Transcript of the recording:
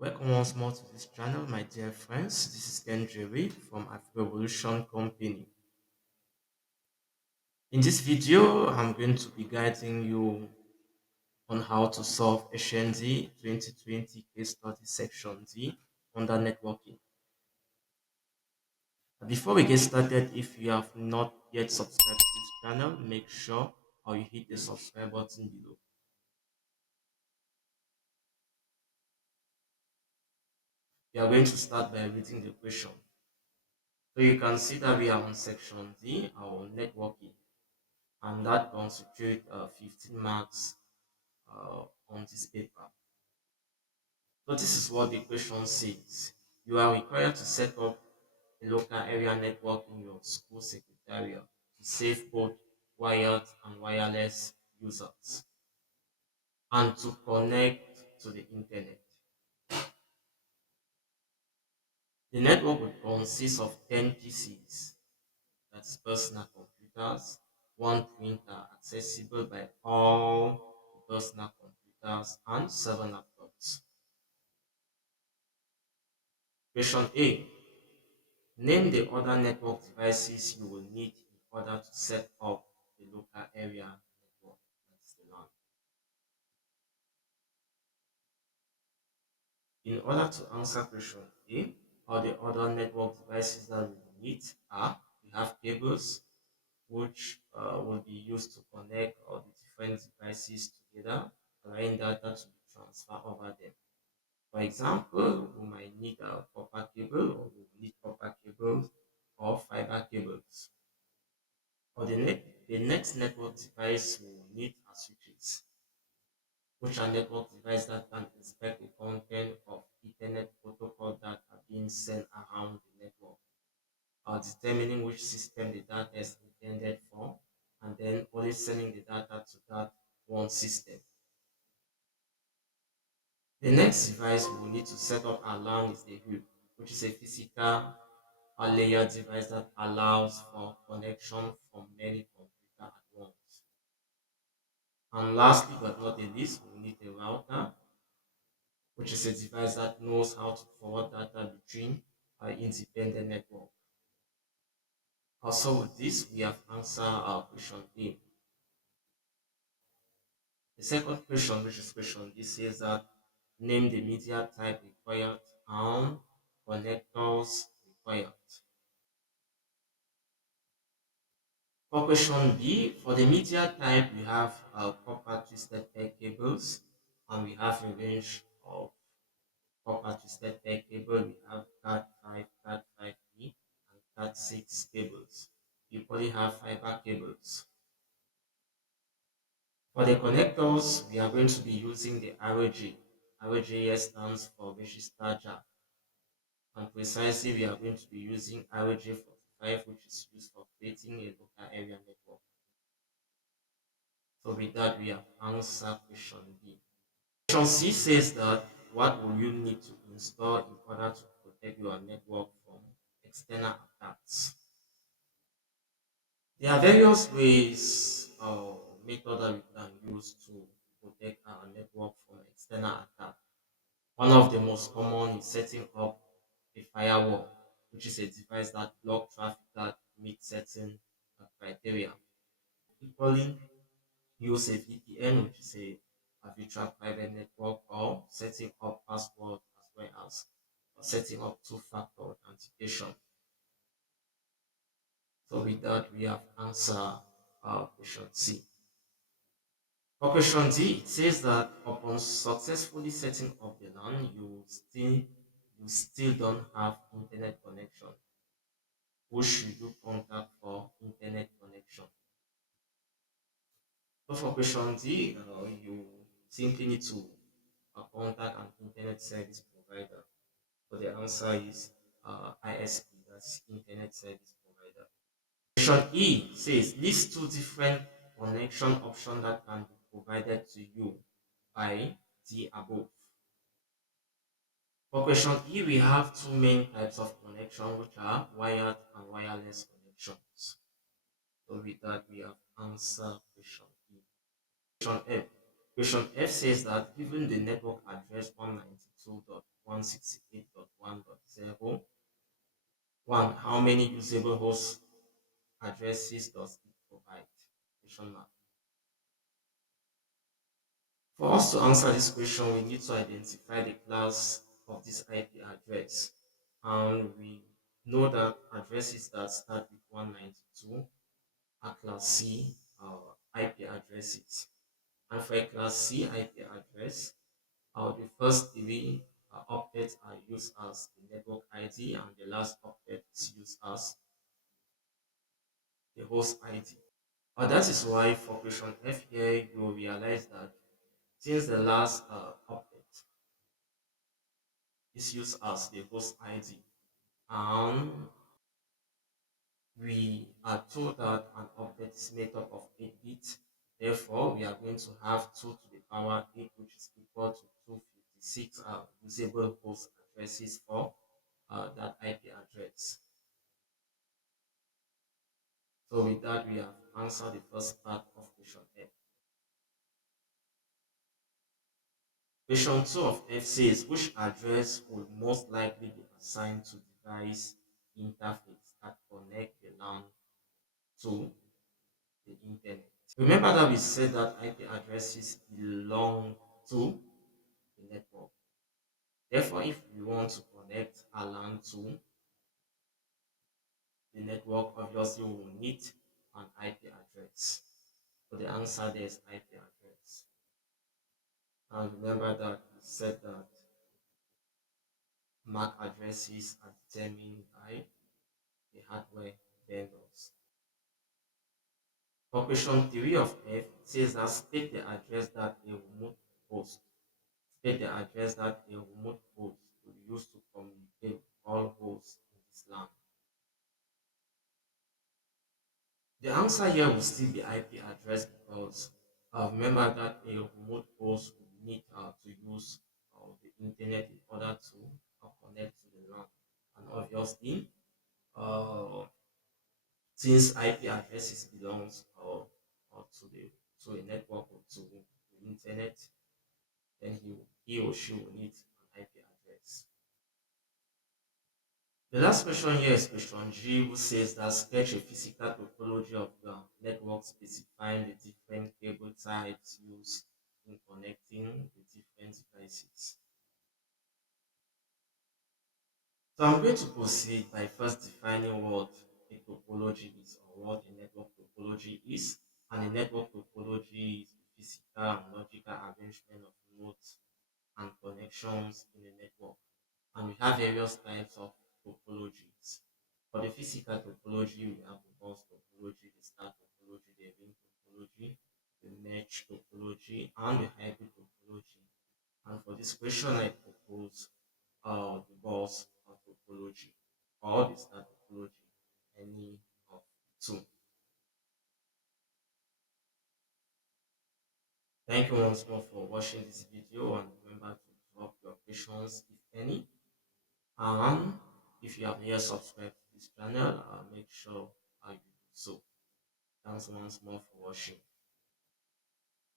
Welcome once more to this channel, my dear friends. This is 𝐒𝐮𝐩𝐩𝐸 from 𝐼𝐸volution Company. In this video, I'm going to be guiding you on how to solve 𝐒𝐮𝐩𝐸 2020 case study section D under networking. Before we get started, if you have not yet subscribed to this channel, make sure or you hit the subscribe button below. We are going to start by reading the question. So you can see that we are on section D, our networking, and that constitutes 15 marks on this paper. So this is what the question says. You are required to set up a local area network in your school secretariat to save both wired and wireless users and to connect to the internet. The network will consist of 10 PCs, that's personal computers, one printer accessible by all personal computers, and 7 laptops. Question A. Name the other network devices you will need in order to set up the local area network. That's the LAN. In order to answer question A, all the other network devices that we will need are we have cables, which will be used to connect all the different devices together, allowing data to be transferred over them. For example, we might need a copper cable, or we will need copper cables or fiber cables. For the next network device we will need are switches, which are network devices that can inspect the content of Ethernet protocol that are being sent around the network, determining which system the data is intended for, and then only sending the data to that one system. The next device we will need to set up our LAN is the hub, which is a physical layer device that allows for connection from many computers at once. And lastly but not the least, we need a router, which is a device that knows how to forward data between independent networks. Also with this, we have answered our question A. The second question, which is question D, says that name the media type required and connectors required. For question B, for the media type, we have copper twisted pair cables, and we have a range of copper twisted pair cable. We have Cat5, Cat5e, and Cat6 cables. We probably have fiber cables. For the connectors, we are going to be using the ROG. ROG stands for register jack. And precisely, we are going to be using ROG45, which is used for creating a local area network. So with that, we have answered question B. Question C says that what will you need to install in order to protect your network from external attacks? There are various ways or methods that we can use to protect our network from external attack. One of the most common is setting up a firewall, which is a device that blocks traffic that meets certain criteria. Equally, use a VPN, which is a virtual private network, or setting up password as well as setting up two-factor authentication. So with that, we have answered question C. For question D, it says that upon successfully setting up the LAN, you still don't have internet connection. Who should you contact for internet connection? So for question D, you simply need to contact an internet service provider. So the answer is ISP, that's internet service provider. Question E says list two different connection options that can be provided to you by the above. For question E, we have two main types of connection, which are wired and wireless connections. So with that, we have answered question E. Question F. Question F says that given the network address 192.168.1.0, how many usable host addresses does it provide? Question mark. For us to answer this question, we need to identify the class of this IP address. And we know that addresses that start with 192 are class C IP addresses. And for a class C IP address, the first three octets are used as the network ID, and the last octet is used as the host ID. That is why for question F here, you will realize that since the last octet is used as the host ID, and we are told that an octet is made up of 8 bits. Therefore, we are going to have 2 to the power 8, which is equal to 256 usable host addresses for that IP address. So with that, we have answered the first part of question F. Question 2 of F says, which address will most likely be assigned to device interface that connect the LAN to the internet? Remember that we said that IP addresses belong to the network. Therefore, if we want to connect a LAN to the network, obviously we will need an IP address. So the answer there is IP address. And remember that we said that MAC addresses are determined by the hardware vendors. For question 3 of F, it says that state the address that a remote host state the address that a remote host will use to communicate with all hosts in this LAN. The answer here will still be IP address because remember that a remote host will need to use the internet in order to connect to the LAN. And obviously, uh, since IP addresses belongs to the to a network or to the internet, then he or she will need an IP address. The last question here is question G, who says that sketch a physical topology of the network specifying the different cable types used in connecting the different devices. So I'm going to proceed by first defining what a topology is or what a network topology is. And a network topology is the physical and logical arrangement of nodes and connections in a network. And we have various types of topologies. For the physical topology, we have the bus topology, the star topology, the ring topology, the mesh topology, and the hybrid topology. And for this question, I propose the bus topology or the star topology, any of the two. Thank you once more for watching this video, and remember to drop your questions if any. And if you have yet subscribed to this channel, make sure you do so. Thanks once more for watching.